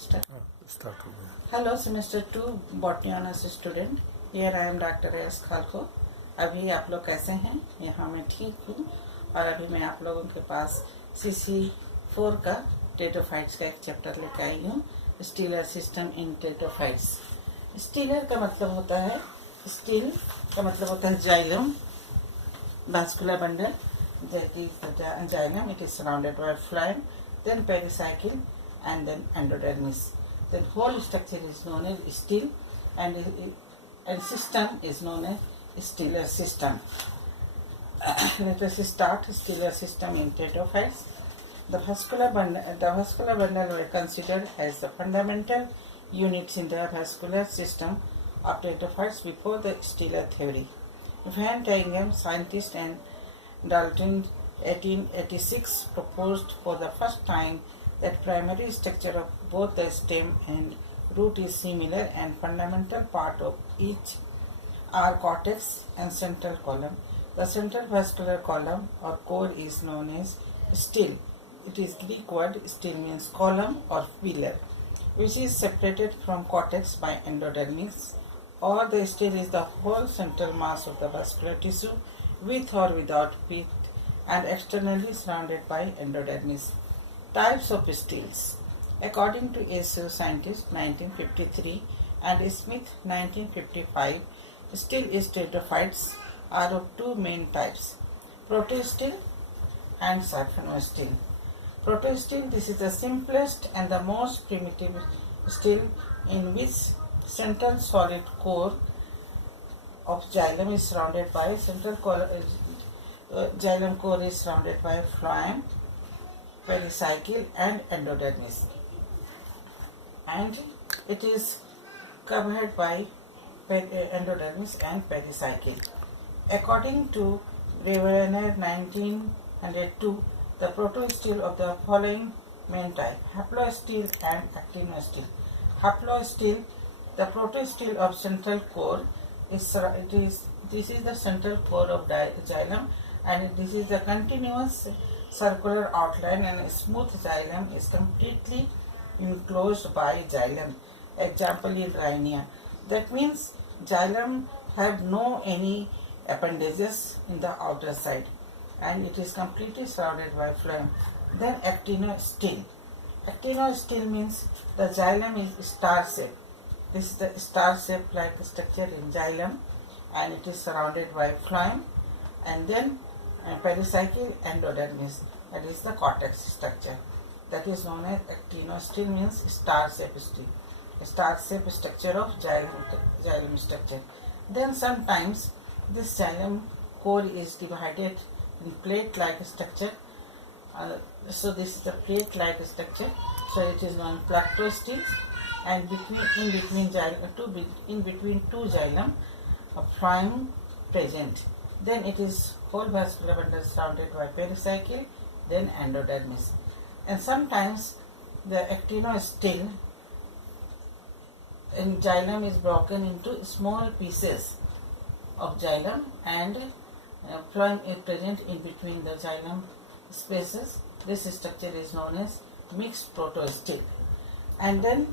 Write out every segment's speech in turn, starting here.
Start. Start. Hello semester 2 botany honours student. Here I am doctor S खालखो. अभी आप लोग कैसे हैं? यहाँ मैं ठीक हूँ और अभी मैं आप लोगों के पास CC04 का टेटोफाइट्स का एक चैप्टर लेकर आई हूँ. स्टीलर सिस्टम इन टेटोफाइट्स. स्टीलर का मतलब होता है, स्टील का मतलब होता है xylem, vascular bundle, that is the xylem. It is surrounded by phloem, then pericycle, and then endodermis. The whole structure is known as steel, and system is known as steeler system. Let us start steeler system in tetophytes. The vascular bundle were considered as the fundamental units in the vascular system of tetophytes before the steeler theory. Van Dyghem, scientist, and Dalton 1886 proposed for the first time that primary structure of both the stem and root is similar and fundamental part of each are cortex and central column. The central vascular column or core is known as stele. It is Greek word stele means column or pillar, which is separated from cortex by endodermis, or the stele is the whole central mass of the vascular tissue with or without pith and externally surrounded by endodermis. Types of steles. According to ASU scientist 1953 and Smith 1955, stele statophytes are of two main types, protostele and siphonostele. Protostele, this is the simplest and the most primitive stele in which central solid core of xylem is surrounded by xylem core is surrounded by phloem, pericycle, and endodermis, and it is covered by endodermis and pericycle. According to Brewener 1902, the protostele of the following main type: haplostele and actinostele. Haplostele, the protostele of central core this is the central core of xylem, and this is the continuous circular outline, and a smooth xylem is completely enclosed by xylem. Example is rhinia. That means xylem have no any appendages in the outer side, and it is completely surrounded by phloem. Then actinostele. Actinostele means the xylem is star shape. This is the star shape like structure in xylem, and it is surrounded by phloem, and then pericycle, endodermis. That is the cortex structure. That is known as actinostele, means star shape stele. Star shape structure of xylem structure. Then sometimes this xylem core is divided in plate-like structure. So this is the plate-like structure. So it is known plactostele, and in between two xylem, a phloem present. Then it is whole vascular bundle surrounded by pericycle, then endodermis. And sometimes the actinostele in xylem is broken into small pieces of xylem, and phloem is present in between the xylem spaces. This structure is known as mixed protostele. And then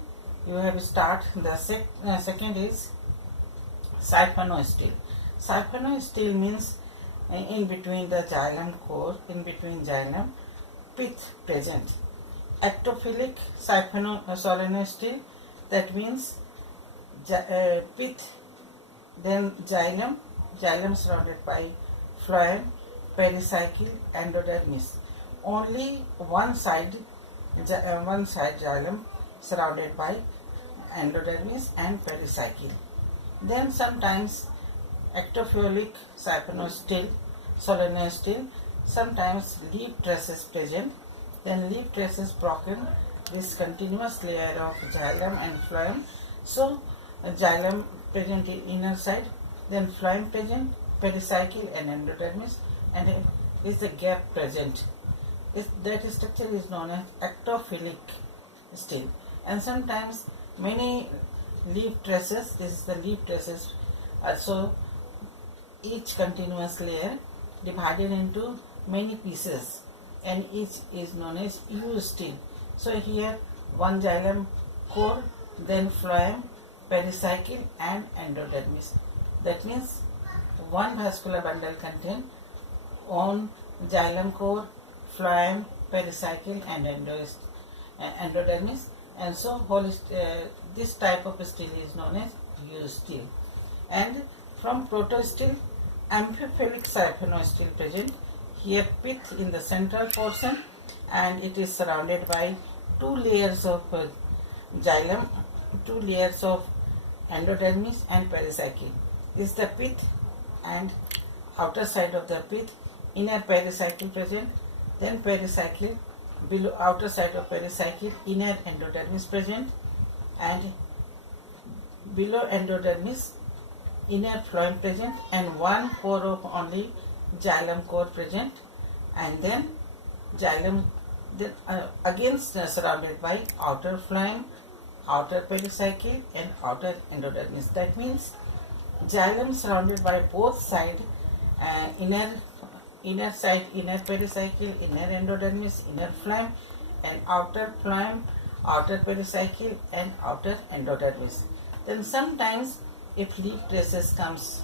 you have start the second is siphonostele. Siphonostele means in between the xylem core, in between xylem, pith present. Ectophilic solenostele, that means pith, then xylem surrounded by phloem, pericycle, endodermis. Only one side xylem surrounded by endodermis and pericycle. Then sometimes ectophilic siphonostele, solenostele, sometimes leaf trusses present, then leaf trusses broken, this continuous layer of xylem and phloem. So xylem present in inner side, then phloem present, pericycle and endodermis, and is the gap present. That structure is known as ectophilic stele. And sometimes many leaf trusses, this is the leaf trusses, also each continuous layer divided into many pieces, and each is known as U stele. So here one xylem core, then phloem, pericycle and endodermis. That means one vascular bundle contains on xylem core, phloem, pericycle and endodermis, and so this type of stele is known as eustele. And from protostele, amphiphilic siphonostele present. Here pith in the central portion, and it is surrounded by two layers of xylem, two layers of endodermis and pericycle. This is the pith, and outer side of the pith, inner pericycle present, then pericycle, below outer side of pericycle, inner endodermis present, and below endodermis, inner phloem present, and one core of only xylem core present, and then xylem again surrounded by outer phloem, outer pericycle and outer endodermis. That means xylem surrounded by both side, inner side, inner pericycle, inner endodermis, inner phloem, and outer phloem, outer pericycle and outer endodermis. Then sometimes if leaf traces comes,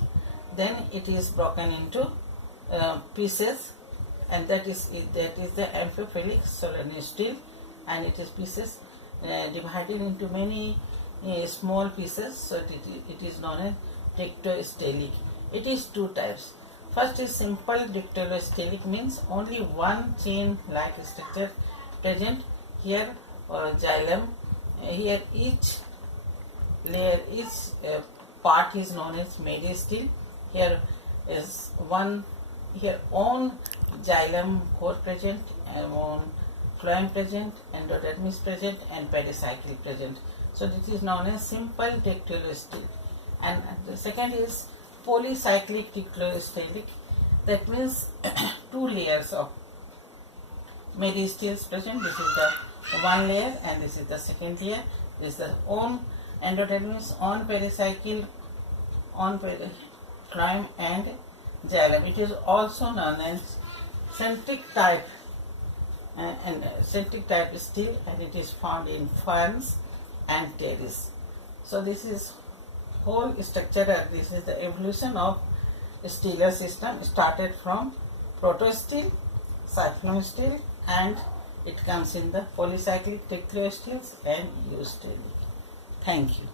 then it is broken into pieces, and that is the amphiphilic solenostele, and it is pieces divided into many small pieces, so it is known as dictostelic. It is two types. First is simple dictostelic, means only one chain like structure present. Here xylem, here each layer, each part is known as mediastele. Here is one, here on xylem core present, on phloem present, endodermis present and pericycle present. So this is known as simple dictostele. And the second is polycyclic dictostelic. That means two layers of mediasteles present. This is the one layer and this is the second layer. This is the on endodermis, on pericycle, on phloem and xylem. It is also known as centric type centric type stele, and it is found in ferns and terrace. So this is whole structure. This is the evolution of stellar system, started from protostele, siphonostele, and it comes in the polycyclic dictyosteles and eustele. Thank you.